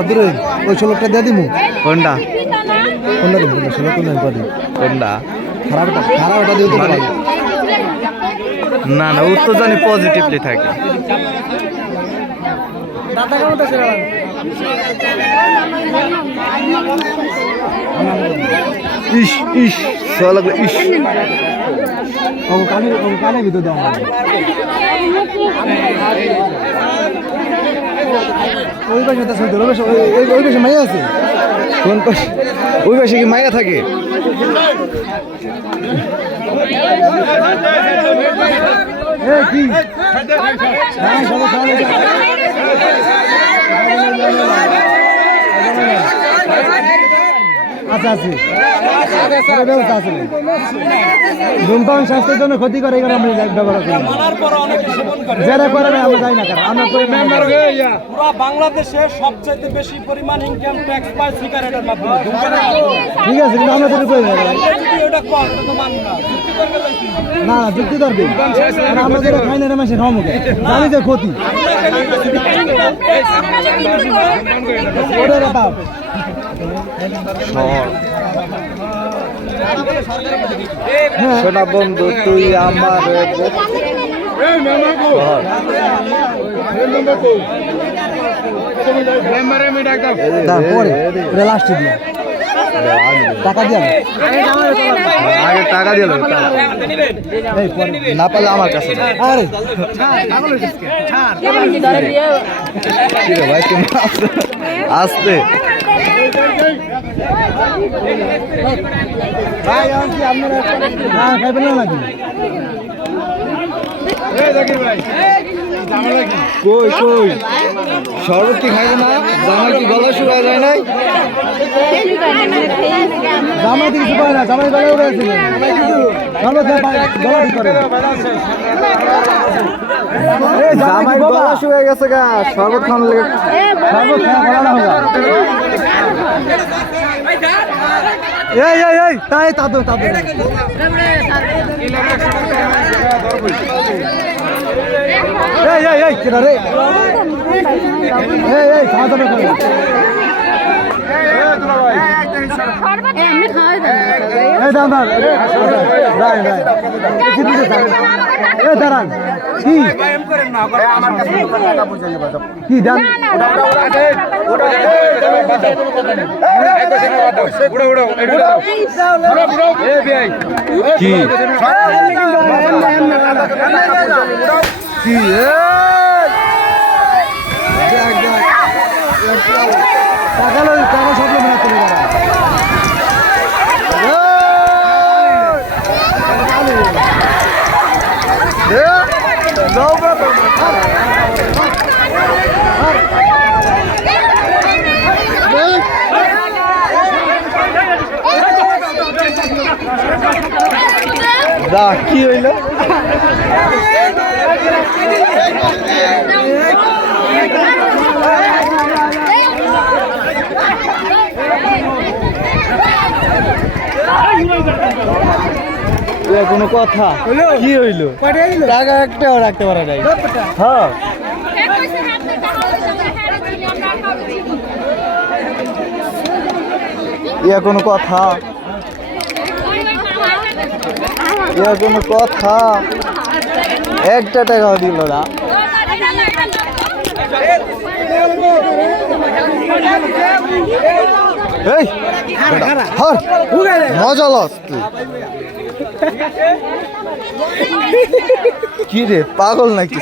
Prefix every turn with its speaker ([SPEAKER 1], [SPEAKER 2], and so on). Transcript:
[SPEAKER 1] আব্দুর ওই ষোলোটা দিয়ে দিমু?
[SPEAKER 2] কোনটা?
[SPEAKER 1] কোনটা দিমু? কোনটা ষোলো কোনটা দিমু
[SPEAKER 2] কোনটা?
[SPEAKER 1] খারাপটা খারাপটা দিয়ে দিতে
[SPEAKER 2] না না তো জানি পজিটিভলি থাকে। ইস ইস সব ইস।
[SPEAKER 1] ও কানে ভিতর ওই পাশে তো সইতে ওই পাশে মাইয়া আছে?
[SPEAKER 2] কোন পাশে? ওই পাশে কি মায়া থাকে?
[SPEAKER 1] কি? হ্যাঁ আছে ব্যবস্থা আছে। ধূমপান স্বাস্থ্যের জন্য ক্ষতি করে এখানে আমরা ব্যবহার করি। যারা করে না আমরা যাই না কারণ আমরা করি
[SPEAKER 3] পুরো বাংলাদেশে সবচাইতে বেশি পরিমাণ ইনকাম ট্যাক্স পায় সিগারেটের মাধ্যমে।
[SPEAKER 1] ঠিক আছে কিন্তু আমরা তো করি না।
[SPEAKER 3] না। যুক্তি?
[SPEAKER 1] না না যুক্তি দরবে আমরা যেটা খাই না এটা মাসে জানি যে ক্ষতি। ওটা
[SPEAKER 2] বন্ধু তুই আমার
[SPEAKER 1] তারপরে এটা লাস্টে দিয়ে। টাকা দিয়ে
[SPEAKER 2] আগে টাকা না পারলে আমার কাছে ভাই তুমি আস্তে
[SPEAKER 1] ভাই খাইবেন না নাকি
[SPEAKER 2] কই কই? শরবত কি খাইবে না? জামাই কি গলা শুকায় যায় নাই?
[SPEAKER 1] জামাই কিছু পায় না জামাই গলা উড়ে আছে জামাই গলা
[SPEAKER 2] শুকায় গেছে গা শরবত খাওয়ানোর লেগে।
[SPEAKER 1] সর্বত খাওয়া না এই এই এই তাই তাতো তাতো। এই এই এই কেডা রে এই এই খাওয়া করে
[SPEAKER 4] দেবে
[SPEAKER 1] দাঁড়ান কি কি জান
[SPEAKER 2] কি কি?
[SPEAKER 1] টাকা লো টাকা সব লোক চলে
[SPEAKER 2] দা কি হইল? কোনো কথা? কি হইল? টাকা একটাও রাখতে পারে নাই। হ্যাঁ। ইয়া কোনো কথা? ইয়া কোনো কথা। একটা টাকাও দিল না। মজা কি রে পাগল নাকি